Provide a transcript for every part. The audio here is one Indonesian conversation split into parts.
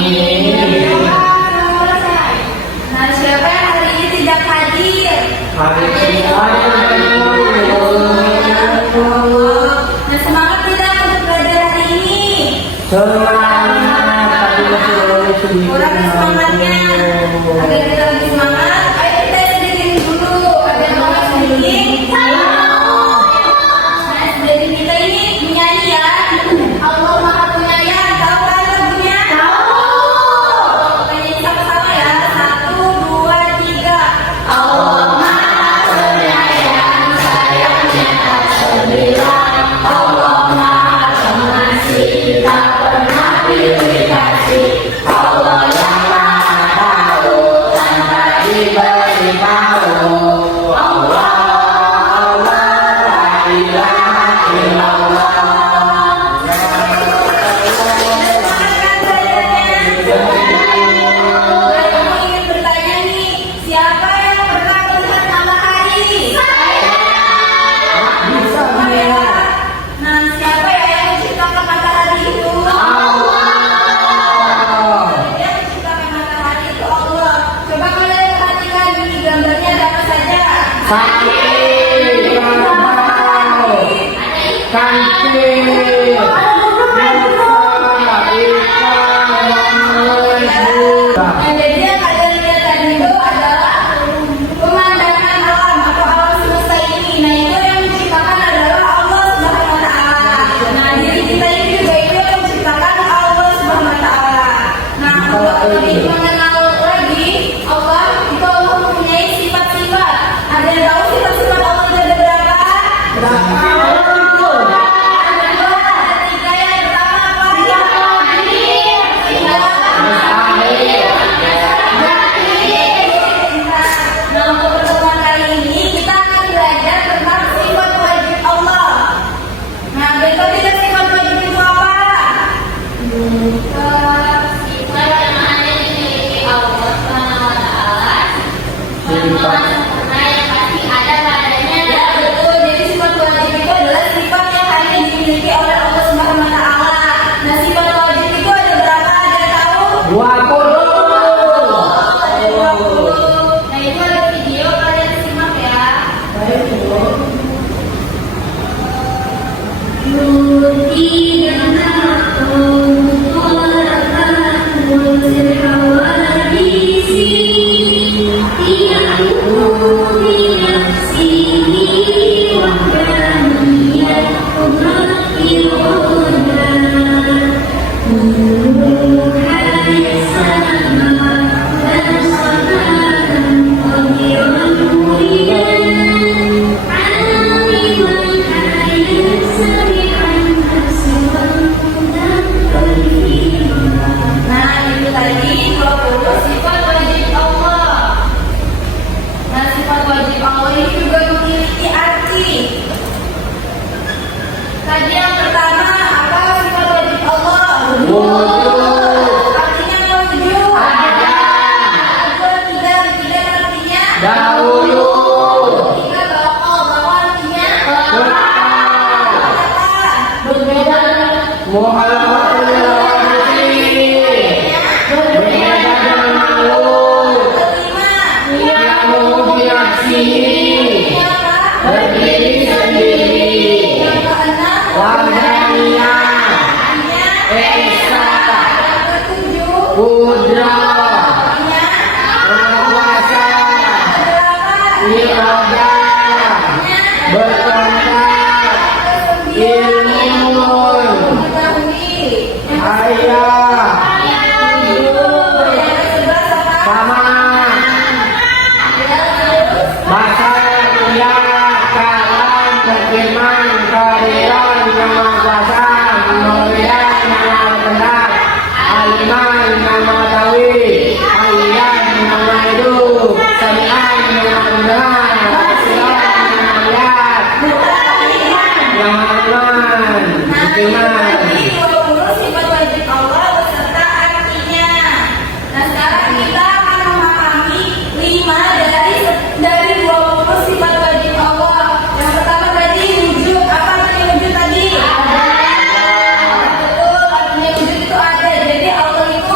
Nah, siapa yang hari ini tidak hadir? Hari ini Nah, semangat tidak untuk belajar hari ini? semangat. Kurang semangatnya. Agar kita lebih semangat, ayo kita sendiri dulu. Ada yang mau sendiri? Nah, dari kita ini menyanyi ya. Allah Maha Penyayang. Tahu kan lagunya? Tahu. Nyanyi sama-sama ya. 1, 2, 3. Allah Maha Penyayang, sayangnya tak terbilang. Allah Maha Pengasih, tak pernah pilih kasih. Allah yang Maha Tahu, tanpa diberitahu. Allah, la ilaha illallah. Saya ingin bertanya nih, siapa yang pernah melihat matahari? Saya. Nah, siapa ya yang menciptakan matahari itu? Yang menciptakan matahari itu Allah. Coba kalian perhatikan ini gambarnya ada apa saja? Yang jadi yang kalian lihat tadi itu adalah pemandangan alam atau alam semesta ini. Nah, itu yang menciptakan adalah Allah Subhanahu wa Ta'ala. Nah, diri kita ini juga itu yang menciptakan Allah Subhanahu wa Ta'ala. Nah, untuk lebih mengenal lagi Allah, itu Allah mempunyai sifat-sifat. Ada yang tahu sifat-sifat Allah itu ada berapa? Nah, untuk pertemuan kali ini kita akan belajar tentang sifat wajib Allah. Nah, berikut itu sifat wajib itu apa? Sifat yang hanya dimiliki Allah SWT. Sempurna yang pasti ada padanya. Ya, betul. Jadi sifat wajib itu adalah sifat yang hanya dimiliki oleh Allah SWT. Nah, sifat wajib itu ada berapa? Ada yang tahu? 20. Nah, itu ada video, kalian simak ya. Nah, itu tadi 20 sifat wajib Allah. Nah, sifat wajib Allah ini juga memiliki arti. Tadi yang pertama, apa sifat wajib Allah? Artinya wujud. Dua, tiga artinya Dahulu. tiga bahwa artinya Berbeda. Muhammad berbeda dengan makhluk. Yang mengubah berdiri sendiri. Wahdaniyah, Esa, Kudrat, Kuasa, Iradah, berkontak, ilmun, ayah, sama, bahasa yang kalam, kefirman, kehadiran, nama kuasa, kemuliaan, nama benar, aliman, nama tawi, alian, nama hidup, samian, nama benar, asilan, nama lihat, nama aman, beriman. sifat wajib Allah beserta artinya. Nah, sekarang kita akan memahami 5 dari 20 sifat wajib Allah. Yang pertama tadi wujud. Apa artinya wujud tadi? Betul, artinya wujud itu ada. Jadi Allah itu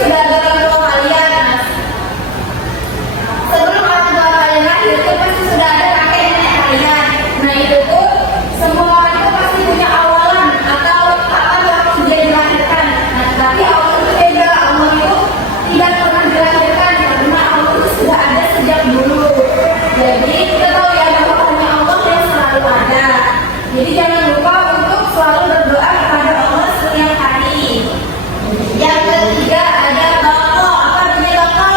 sudah ada orang tua kalian. Nah, sebelum orang tua kalian lahir itu pasti sudah ada kakek nenek kalian. Nah itu tuh semua orang itu pasti punya awalan atau kapan waktu dia dilahirkan. Nah tapi Allah itu beda. Allah itu tidak pernah dilahirkan karena Allah itu sudah ada sejak dulu. Jadi kita tahu ya bahwa hanya Allah yang selalu ada. Jadi jangan lupa untuk selalu berdoa kepada Allah setiap hari. Yang ketiga ada bako. Apa artinya bako?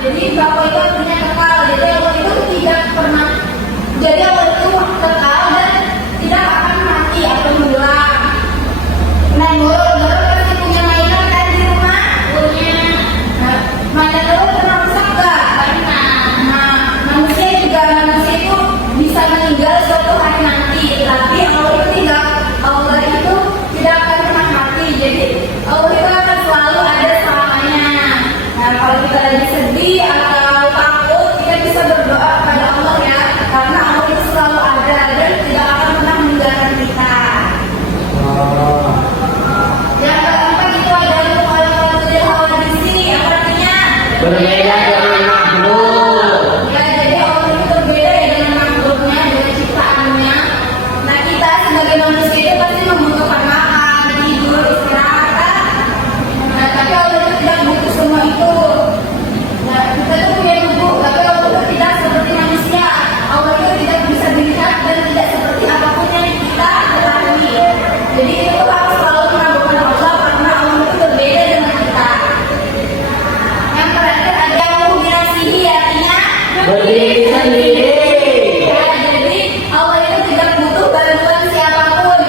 Jadi bako itu artinya kekal. Jadi Allah itu tidak pernah. Jadi Allah itu kekal dan tidak akan mati atau hilang. Nah, Nurul pasti punya mainan kan di rumah? Punya. Nah, mainan Nurul pernah rusak nggak? Pernah. Nah, manusia itu bisa meninggal suatu hari nanti, tapi Allah itu tidak. Allah itu tidak akan pernah mati. Jadi Allah itu akan selalu ada selamanya. Nah, kalau kita lagi sedih atau takut, kita bisa berdoa kepada Allah ya, karena Allah itu selalu ada dan tidak akan pernah meninggalkan kita. Yang keempat itu ada mukhalafat hawadisi, apa artinya? Berbeda dengan makhluk. Ya, jadi Allah itu berbeda ya dengan makhluknya, dengan ciptaannya. Nah, kita sebagai manusia itu pasti membutuhkan makan, tidur, istirahat kan? Nah, tapi Allah itu tidak butuh semua itu. Nah, kita tuh punya tubuh, tapi Allah itu tidak seperti manusia. Allah itu tidak bisa dilihat dan tidak seperti apapun yang kita ketahui. Jadi itu harus selalu mengagungkan Allah karena Allah itu berbeda dengan kita. Yang terakhir ada yang menghubungi artinya Berdiri sendiri. ya, jadi Allah itu tidak butuh bantuan siapapun.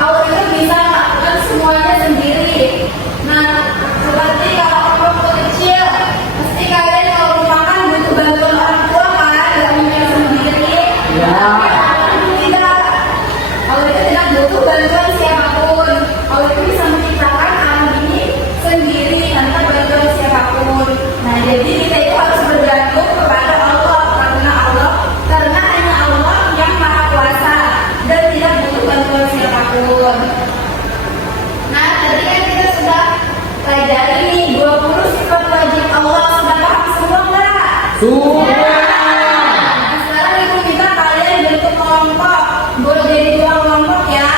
Allah itu bisa melakukan semuanya sendiri. Nah, seperti kalau orang tua kecil, pasti kalian kalau mau makan butuh bantuan orang tua kan, nggak punya sendiri. Ya. Allah itu tidak. Allah itu tidak butuh bantuan siapapun. Allah itu bisa menciptakan alam ini sendiri tanpa bantuan siapapun. Nah, jadi kita itu harus bergantung kepada Allah karena hanya Allah yang maha kuasa dan tidak butuh bantuan siapapun. Nah, tadi kan kita sudah pelajari nih 20 sifat wajib Allah. Sudah paham semua nggak? Sudah. Nah, sekarang ibu minta kalian bentuk kelompok. Boleh jadi 2 kelompok ya.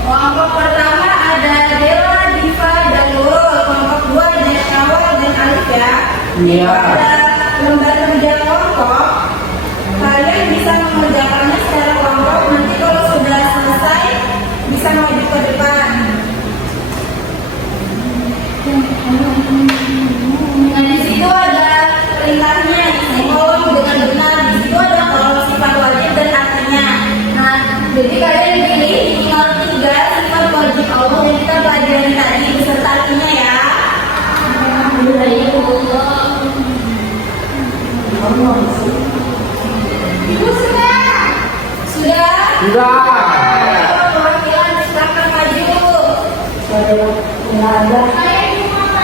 Kelompok pertama ada Dela, Diva, dan Nurul. Kelompok 2 ada Syawal dan Alif ya. Iya. Pada lembar kerja kelompok, kalian bisa mengerjakannya secara kelompok. Nanti kalau sudah selesai, bisa maju ke depan. Nah, di situ ada perintahnya, isi kolom dengan benar. Di situ ada kolom sifat wajib dan artinya. Nah, jadi kalian pilih minimal 3 sifat wajib Allah yang kita pelajari tadi beserta artinya ya. Ibu sudah? Sudah? Sudah. Ayo, perwakilan silakan maju. Saya cuma maju.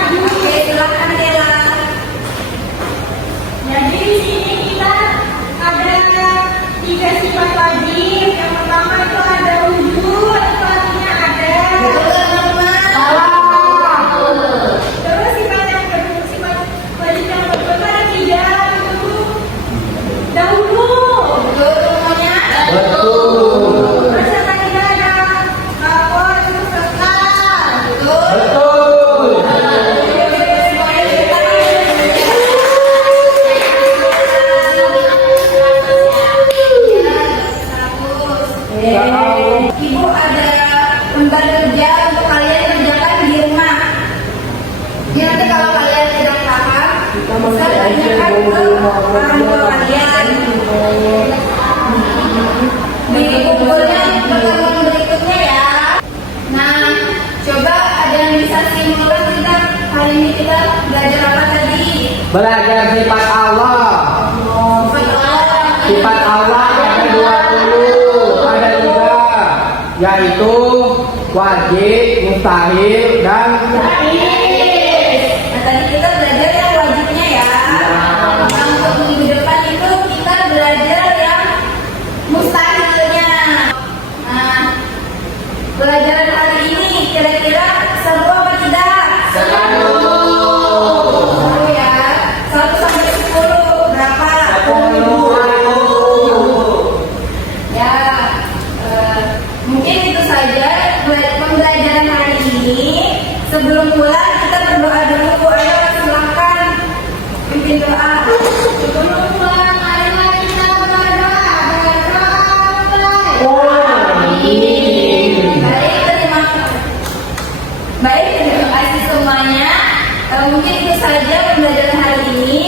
Oke, silakan Dela. Jadi di sini kita ada 3 sifat wajib. Yang pertama itu ada wujud, itu artinya ada. Betul kan, teman-teman? Terus sifat yang kedua, sifat wajib yang kedua itu ada 3, itu dahulu. Betul semuanya? Betul. Terus yang ketiga ada bahwa itu kekal. Betul. Betul. Ibu ada lembar kerja untuk kalian kerjakan di rumah. Jadi nanti kalau kalian tidak paham, bisa tanyakan ke orang tua kalian. Dikumpulnya pertemuan berikutnya ya. Nah, coba ada yang bisa simpulkan kita hari ini kita belajar apa tadi? Belajar sifat Allah. Sifat Allah. Sifat Allah ada 20, ada 3, yaitu wajib, mustahil, dan Nah, tadi kita belajar yang wajibnya ya. Nah, untuk minggu depan itu kita belajar yang mustahilnya. Nah, pelajaran hari kira-kira seru apa tidak? Seru. Seru ya. 1 sampai 10 berapa? 10. Ya, mungkin itu saja pembelajaran hari ini. Sebelum pulang kita berdoa dulu. Ayo silakan pimpin doa. Sebelum pulang, marilah kita berdoa. Amin. Baik, terima kasih semuanya. Mungkin itu saja pembelajaran hari ini.